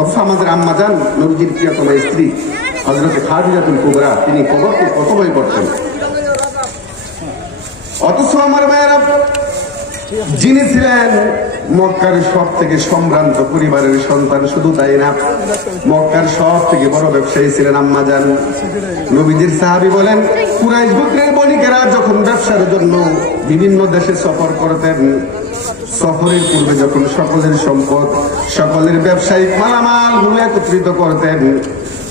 অথচ আমাদের আম্মাজান নবীজির প্রিয়তমা স্ত্রী হযরতে খাদিজাতুল কুবরা তিনি কবরকে কত ভয় করতেন। অথচ আমার ভাইয়েরা, যিনি ছিলেন মক্কার সব থেকে সম্ভ্রান্ত পরিবারের সন্তান, শুধু তাই না, মক্কার সব থেকে বড় ব্যবসায়ী ছিলেন আম্মাজান। নবীজির সাহাবী বলেন, কুরাইশ গোত্রের বণিকেরা যখন ব্যবসার জন্য বিভিন্ন দেশে সফর করতেন, সফরের পূর্বে যখন সকলের সম্পদ, সকলের ব্যবসায়িক মালামাল গুলো একত্রিত করতেন,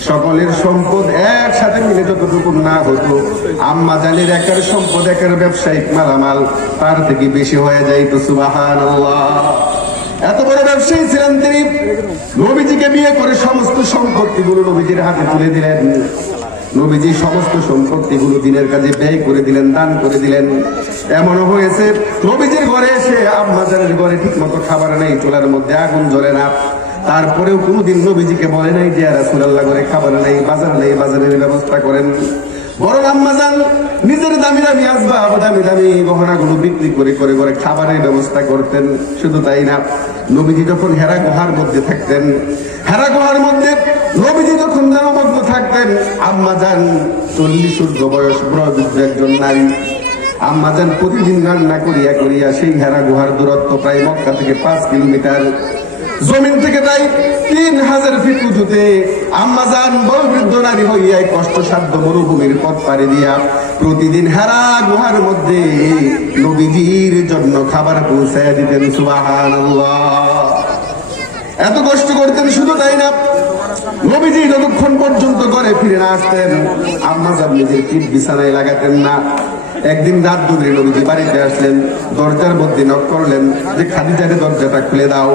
সকলের সম্পদ একসাথে মিলে যতটুকু না হতো, আম্মাজানের একার সম্পদ, একার ব্যবসায়িক মালামাল তার থেকে বেশি হয়ে যাইত। সুবহানাল্লাহ। এত বড় ব্যবসায়ী ছিলেন তিনি। নবীজিকে বিয়ে করে সমস্ত সম্পত্তিগুলো নবীজির হাতে তুলে দিলেন। নবীজি সমস্ত সম্পত্তিগুলো দিনের কাজে ব্যয় করে দিলেন, দান করে দিলেন। এমনও হয়েছে নবীজির ঘরে এসে আম্মাজানের ঘরে ঠিক মতো খাবার নেই, চুলার মধ্যে আগুন জ্বলে না, তারপরেও কোনদিন নবীজিকে বলে নাই যে রাসূলুল্লাহ ঘরে খাবার নেই, বাজার নেই, বাজারের ব্যবস্থা করেন। বরং আম্মাজান নিজের দামি দামি আসবাব, দামি দামি গহনাগুলো বিক্রি করে করে করে খাবারের ব্যবস্থা করতেন। শুধু তাই না, নবীজি যখন হেরা গুহার মধ্যে থাকতেন, হেরা গুহার মধ্যে নবীজি যখন জনমগ্ন থাকতেন, আম্মাজান 40 ঊর্ধ্ব বয়স বয়োবৃদ্ধ একজন নারী, আম্মাজান প্রতিদিন রান্না করিয়া করিয়া সেই হেরা গুহার দূরত্ব প্রায় মক্কা থেকে 5 কিলোমিটার, জমিন থেকে প্রায় 3000 ফিট উঁচুতে আম্মাজান বয়োবৃদ্ধ নারী হইয়া কষ্টসাধ্য মরুভূমির পথ পাড়ি দিয়া প্রতিদিন হেরা গুহার মধ্যে নবীজির জন্য খাবার পৌঁছাইয়া দিতেন। সুবহানাল্লাহ। এত কষ্ট করতেন। শুধু তাই না, নবীজি যতক্ষণ পর্যন্ত ঘরে ফিরে না আসতেন, আম্মাজান নিজের পিঠ বিছানায় লাগাতেন না। একদিন রাত দুপুরে নবীজি বাড়িতে আসলেন, দরজার মধ্যে নক করলেন যে খাদিজাকে দরজাটা খুলে দাও।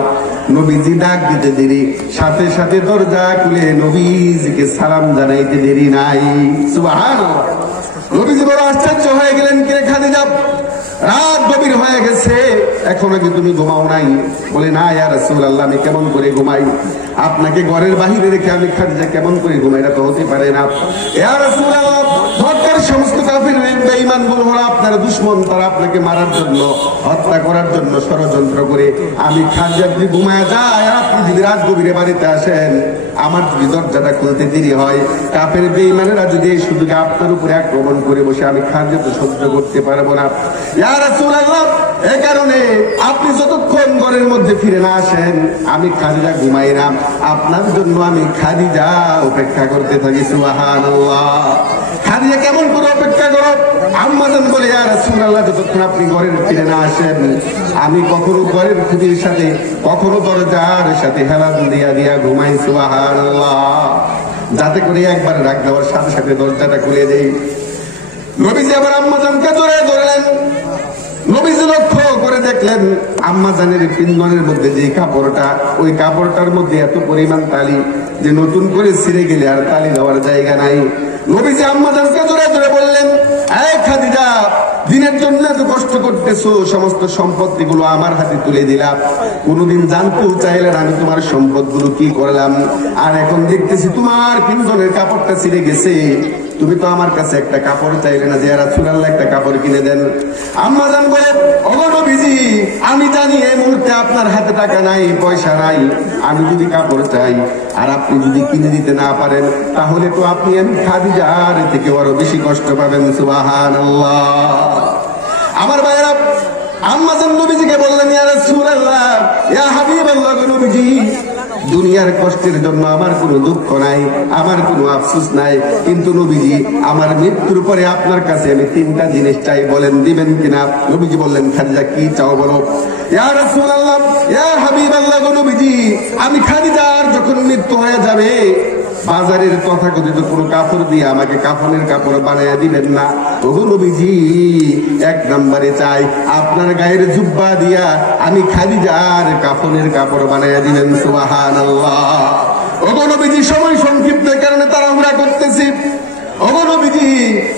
নবীজি ডাক দিতে দেরি, সাথে সাথে দরজা খুলে নবীজিকে সালাম জানাইতে দেরি নাই। সুবহানাল্লাহ। নবীজি বড় আশ্চর্য হয়ে গেলেন, কিরে খাদিজা, রাত গভীর হয়ে গেছে, এখনো কি তুমি ঘুমাও নাই? বলে, না ইয়া রাসূলুল্লাহ, আমি কেমন করে ঘুমাই? আপনাকে ঘরের বাহিরে রেখে আমি খাদিজা কেমন করে ঘুমাই? এটা তো হতে পারে না। ইয়া রাসূলুল্লাহ, মক্কার সমস্ত কাফির বেঈমান গুলো হলো আপনার দুশমন, তারা আপনাকে মারার জন্য, হত্যা করার জন্য ষড়যন্ত্র করে। আমি খাদিজা যদি ঘুমায় যায় আর আপনি যদি রাত গভীরে বাড়িতে আসেন, আমার যদি দরজাটা খুলতে দেরি হয়, কাফের বেঈমানেরা যদি এই সুযোগে আপনার উপরে আক্রমণ করে বসে, আমি খাদিজা তো সহ্য করতে পারবো না। ইয়া রাসূলুল্লাহ, এই কারণে আপনি যতক্ষণ ঘরের মধ্যে ফিরে না আসেন, আমি খাদিজা ঘুমাই না, আপনার জন্য আমি খাদিজা অপেক্ষা করতে থাকি। সুবহানাল্লাহ। খাদিজা কেমন করে অপেক্ষা করো? আম্মাজান বলে, ইয়া রাসূলুল্লাহ, যতক্ষণ আপনি ঘরের ফিরে না আসেন, আমি কখনো ঘরের খুঁটির সাথে, কখনো দরজার সাথে হেলান দিয়া দিয়া ঘুমাই। সুবহানাল্লাহ। যাতে করে একবার ডাক দেওয়ার সাথে সাথে দরজাটা খুলে দেই। নবীজি আবার আম্মাজানকে ধরে ধরলেন। নবীজি লক্ষ্য করে দেখলেন আম্মাজানের পিন্দনের মধ্যে যে কাপড়টা, ওই কাপড়টার মধ্যে এত পরিমাণ তালি যে নতুন করে ছিঁড়ে গেলে আর তালি দেওয়ার জায়গা নাই। নবীজি আম্মাজানকে ধরে ধরে বললেন, এই খাদিজা, দিনের জন্য এত কষ্ট করতেছো, সমস্ত সম্পত্তি গুলো আমার হাতে তুলে দিলাম, কোনদিন জানতেও চাইলেন আমি তোমার সম্পদ গুলো কি করলাম, আর এখন দেখতেছি তোমার পিন্দনের কাপড়টা ছিঁড়ে গেছে, তুমি তো আমার কাছে একটা কাপড় চাইলে না যে রাসূলুল্লাহ একটা কাপড় কিনে দেন। আম্মাজান বলে, ওগো নবীজি, আমি জানি এই মুহূর্তে আপনার হাতে টাকা নাই, পয়সা নাই, আমি যদি কাপড় চাই আর আপনি যদি কিনে দিতে না পারেন, তাহলে তো আপনি আমি খাদিজার থেকে আরো বেশি কষ্ট পাবেন। সুবহানাল্লাহ। আমার ভাইরা, আম্মাজান নবীজিকে বললেন, ইয়া রাসূলুল্লাহ, ইয়া হাবিবাল্লাহ, নবীজি, দুনিয়ার কষ্টের জন্য আমার কোনো দুঃখ নাই, আমার কোনো আফসোস নাই, কিন্তু নবীজি, আমার মৃত্যুর পরে আপনার কাছে আমি 3টা জিনিস চাই, বলেন দিবেন কিনা? নবীজি বললেন, খাদিজা, কি চাও বলো? ইয়া রাসূলুল্লাহ, ইয়া হাবিবাল্লাহ, নবীজি, আমি খাদিজার যখন মৃত্যু হয়ে যাবে, বাজারের তথাকথিত কোনো কাপড় দিয়ে আমাকে কাফনের কাপড় বানাইয়া দিবেন না। ওগো নবীজি, 1 নম্বরে চাই আপনার গায়ের জুব্বা দিয়া আমি খাদিজার কাফনের কাপড় বানাইয়া দিবেন। সুবহানাল্লাহ। ওগো নবীজি, সময় সংক্ষিপ্তের কারণে তাড়াহুড়া করতেছি। ওগো নবীজি,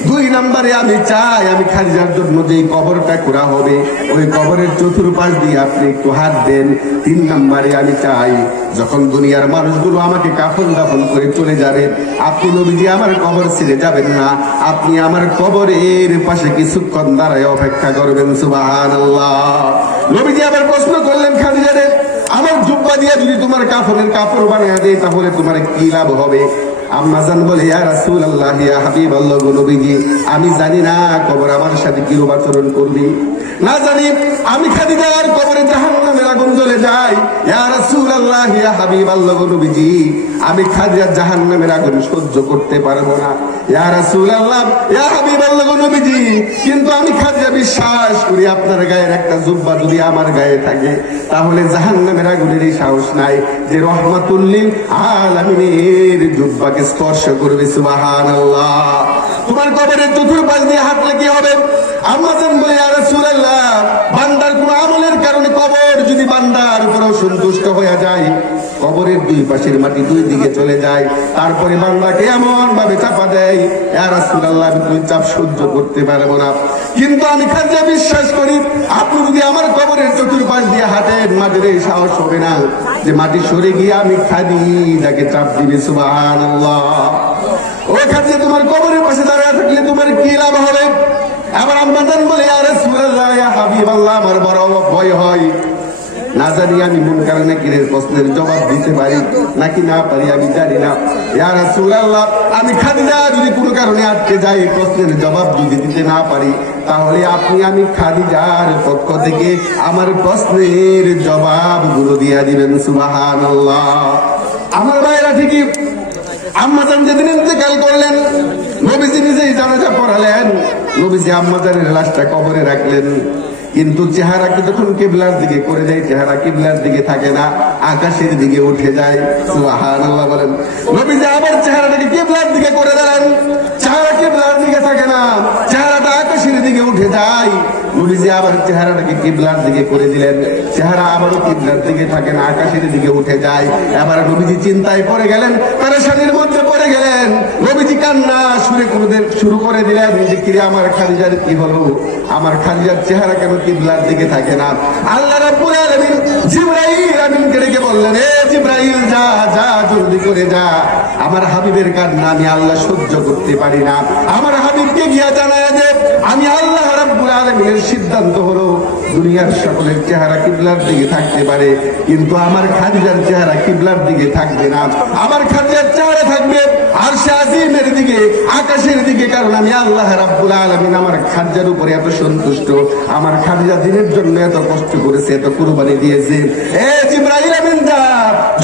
2 নম্বরে আমি চাই আমি খাদিজার জন্য যেই কবরটা খোঁড়া হবে, ওই কবরের চতুর্পাশ দিয়ে আপনি একটু হাত দেন। 3 নম্বরে আমি চাই যখন দুনিয়ার মানুষগুলো আমাকে কাফন দাফন করে চলে যাবে, আপনি নবীজি আমার কবর ছেড়ে যাবেন না, আপনি আমার কবরের পাশে কিছুক্ষণ দাঁড়ায় অপেক্ষা করবেন। সুবহানাল্লাহ। নবীজি আবার প্রশ্ন করলেন, খাদিজারে, আমার জুব্বা দিয়ে যদি তোমার কাফনের কাপড় বানিয়ে দেয় তাহলে তোমার কি লাভ হবে? আম্মাজান বলে, ইয়া রাসূলুল্লাহ, ইয়া হাবিবাল্লাহ, নবীজি, আমি জানি না কবর আমার সাথে কি রূপ আচরণ করবে, না জানি আমি খাদিজার কবরে জাহান্নামের আগুন জ্বলে যাই। ইয়া রাসূলুল্লাহ, ইয়া হাবিবাল্লাহ, নবীজি, আমি খাদিজার জাহান্নামের আগুন সহ্য করতে পারবো না। ইয়া রাসূলুল্লাহ, ইয়া হাবিবাল্লাহ, নবীজি, কিন্তু আমি খাদিজা বিশ্বাস করি আপনার গায়ের একটা জুব্বা যদি আমার গায়ে থাকে তাহলে জাহান্নামের আগুনের এই সাহস নাই যে রহমাতুল লিল আলামিনের জুব্বাকে স্পর্শ করবে। সুবহানাল্লাহ। তোমার কবরের চতুর্পাশ দিয়ে হাঁটলে কি হবে? আম্মাজান বলে, ইয়া রাসূলুল্লাহ, বান্দার কোন আমলের কারণে কবর যদি বান্দার উপর সন্তুষ্ট হয়ে যায়, কবরের দুই পাশের মাটি দুই দিকে চলে যায়, তারপরে বান্দাকে এমন ভাবে চাপা দেয়, ইয়া রাসূলুল্লাহ, আমি তুই চাপ সহ্য করতে পারবো না। কিন্তু আমি খাদিজা বিশ্বাস করি আপনি যদি আমার কবরের চতুর্পাশ দিয়ে হাঁটেন, মাটির এই সাহস হবে না যে মাটি সরে গিয়ে আমি খাদিজাকে চাপ দিবে। সুবহানাল্লাহ। ও খাদিজা, তোমার কবরের পাশে দাঁড়িয়ে থাকলে তোমার কি লাভ হবে? আবার আম্মাজান বলে, ইয়া রাসূলুল্লাহ, ইয়া হাবিবাল্লাহ, আমার বড় ভয় হয়, না জানি আমি মুনকার নাকিরের প্রশ্নের জবাব দিতে পারি নাকি না পারি, আমি জানি না। ইয়া রাসূলুল্লাহ, আমি খাদিজা যদি কোনো কারণে আটকে যাই, প্রশ্নের জবাব যদি দিতে না পারি, তাহলে আমি খাদিজার পক্ষ থেকে আমার প্রশ্নের জবাবগুলো দিয়ে দিবেন। সুবহানাল্লাহ। আমার ভাইরা, ঠিকই আম্মাজান যেদিন ইন্তেকাল করলেন, নবীজি নিজেই জানাজা পড়ালেন, নবীজি আম্মাজানের লাশটা কবরে রাখলেন। কিন্তু চেহারাকে যখন কিবলার দিকে করে দেয়, চেহারা কিবলার দিকে থাকে না, আকাশের দিকে উঠে যায়। সুবহানাল্লাহ বলেন। নবীজি আবার চেহারাটাকে কিবলার দিকে করে দিলেন, চেহারা কিবলার দিকে থাকে না, চেহারাটা আকাশের দিকে উঠে যায়। নবীজি আবার চেহারাটাকে কিবলার দিকে করে দিলেন, চেহারা আবারও কিবলার দিকে থাকে না, আকাশের দিকে উঠে যায়। এবার নবীজি চিন্তায় পড়ে গেলেন, পেরেশানির মধ্যে পড়ে গেলেন। নবীজি কান্না শুরু করে দিলেন যে কিরে আমার খাদিজার কি হলো, আমার খাদিজার চেহারা কেন কিবলার দিকে থাকে না? আল্লাহ রাব্বুল আলামিন জিবরাইল আমিনকে ডেকে বললেন, এ জিবরাইল, যা যা, জলদি করে যা, আমার হাবিবের কান্না আমি আল্লাহ সহ্য করতে পারি না। আমার হাবিবকে গিয়া জানায় যে আমি আল্লাহ রাব্বুল আলামিনের সিদ্ধান্ত হলো দুনিয়ার সকলের চেহারা কিবলার দিকে থাকতে পারে, কিন্তু আমার খাদিজার চেহারা কিবলার দিকে থাকবে না। আমার খাদিজার চেহারা থাকবে আরশে আজিমের দিকে, আকাশের দিকে, কারণ আমি আল্লাহ রাব্বুল আলামিন আমার খাদিজার উপরে এত সন্তুষ্ট, আমার খাদিজা দিনের জন্য এত কষ্ট করেছে, এত কুরবানি দিয়েছে। এ জিবরাইল আমিন, যা,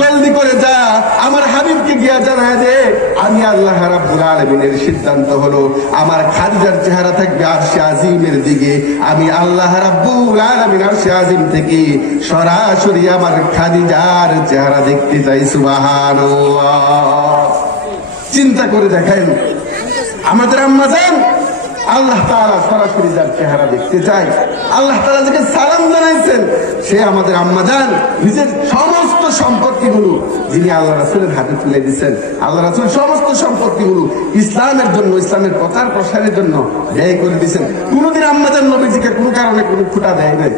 জলদি করে যা, আমার হাবিবকে গিয়া জানায় দে আমি আল্লাহ রাব্বুল আলামিনের সিদ্ধান্ত হলো আমার খাদিজার চেহারা থাকবে আরশে আজিমের দিকে, আমি আল্লাহ রাব্বুল আলামিন আরশে আজিম থেকে সরাসরি আমার খাদিজার চেহারা দেখতে চাই। সুবহানাল্লাহ। চিন্তা করে দেখেন, আমাদের আম্মাজান আল্লাহ তাআলা সরাসরি যার চেহারা দেখতে চাই, আল্লাহ তাআলা যাকে সালাম জানাইছেন, সে আমাদের আম্মাজান নিজের সমস্ত সম্পত্তিগুলো যিনি আল্লাহ রাসূলের হাতে তুলে দিয়েছেন, আল্লাহ রাসূল সমস্ত সম্পত্তিগুলো ইসলামের জন্য, ইসলামের প্রচার প্রসারের জন্য ব্যয় করে দিয়েছেন। কোনদিন আম্মাজান নবীজিকে কোনো কারণে কোনো খুঁটা দেয় নাই।